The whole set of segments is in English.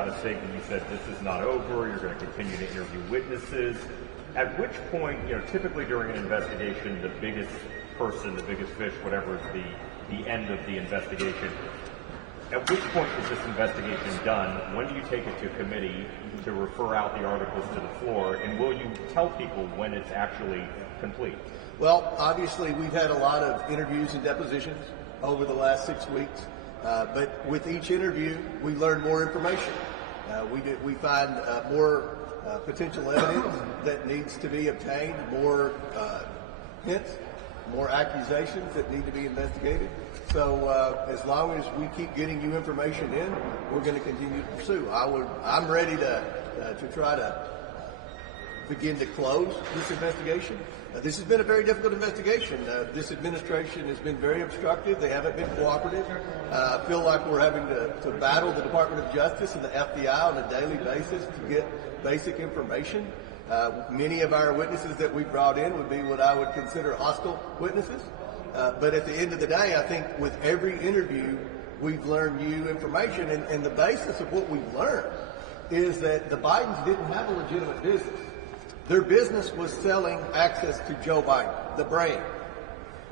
out a statement. You said this is not over. You're going to continue to interview witnesses. At which point, typically during an investigation, the biggest person, the biggest fish, whatever is the end of the investigation. At which point is this investigation done? When do you take it to committee to refer out the articles to the floor? And will you tell people when it's actually complete? Well, obviously, we've had a lot of interviews and depositions over the last 6 weeks. But with each interview, we learn more information. We find more potential evidence that needs to be obtained, more hints, more accusations that need to be investigated. So as long as we keep getting new information in, we're going to continue to pursue. I'm ready to try to begin to close this investigation. This has been a very difficult investigation. This administration has been very obstructive. They haven't been cooperative. I feel like we're having to battle the Department of Justice and the FBI on a daily basis to get basic information. Many of our witnesses that we brought in would be what I would consider hostile witnesses. But at the end of the day, I think with every interview, we've learned new information. And the basis of what we've learned is that the Bidens didn't have a legitimate business. Their business was selling access to Joe Biden, the brand.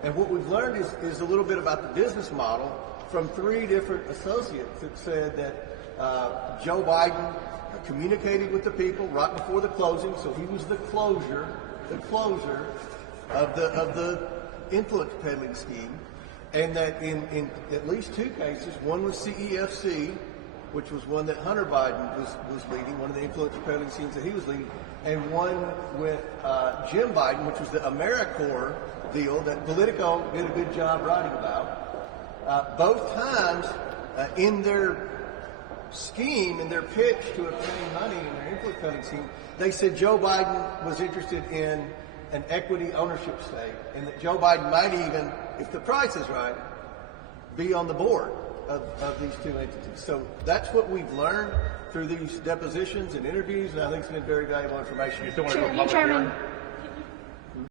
And what we've learned is a little bit about the business model from 3 different associates that said that Joe Biden communicated with the people right before the closing, so he was the closer of the influence peddling scheme, and that in at least 2 cases, one was CEFC, which was one that Hunter Biden was leading, one of the influence peddling schemes that he was leading, and one with Jim Biden, which was the AmeriCorps deal that Politico did a good job writing about. Both times in their scheme, in their pitch to obtain money in their influence peddling scheme, they said Joe Biden was interested in an equity ownership stake, and that Joe Biden might even, if the price is right, be on the board of these 2 entities. So that's what we've learned through these depositions and interviews, and I think it's been very valuable information. You still want to go public hearing?